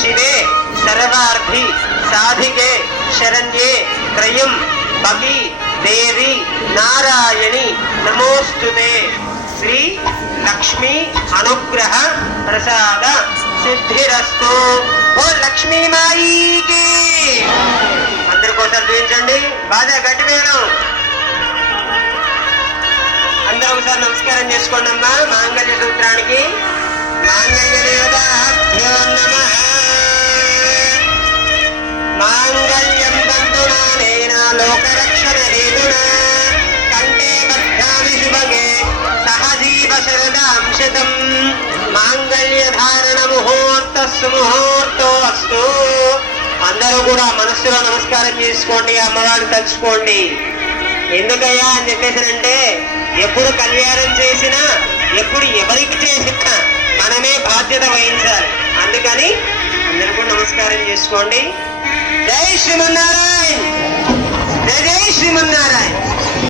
శివే సర్వార్థి సాధికే శరణ్యే త్రయం భగి దేవి నారాయణి నమోస్తుతే. శ్రీ లక్ష్మీ అనుగ్రహ ప్రసాద సిద్ధిరస్తు. ఓ లక్ష్మీ మాయికి. అందరికోసారి చూపించండి, బాగా గట్టి వేయడం. అందరూ ఒకసారి నమస్కారం చేసుకోండి అమ్మా మాంగళ్య సూత్రానికి. మాంగళ్య దేవతాభ్యో నమః. మాంగళ్యం తంతునానేన లోకరక్షణ హేతునా కంఠే బధ్నామి శుభగే సహజీవ శరదాం శతం. మాంగళ్య ధారణ ముహూర్తస్సు ముహూర్తో అస్తు. అందరూ కూడా మనస్సులో నమస్కారం చేసుకోండి, అమ్మవారిని తలుచుకోండి. ఎందుకయ్యా అని చెప్పేసానంటే, ఎప్పుడు కళ్యాణం చేసినా ఎప్పుడు ఎవరికి చేసినా మనమే బాధ్యత వహించాలి. అందుకని అందరూ కూడా నమస్కారం చేసుకోండి. జై శ్రీమన్నారాయణ, జై జై శ్రీమన్నారాయణ.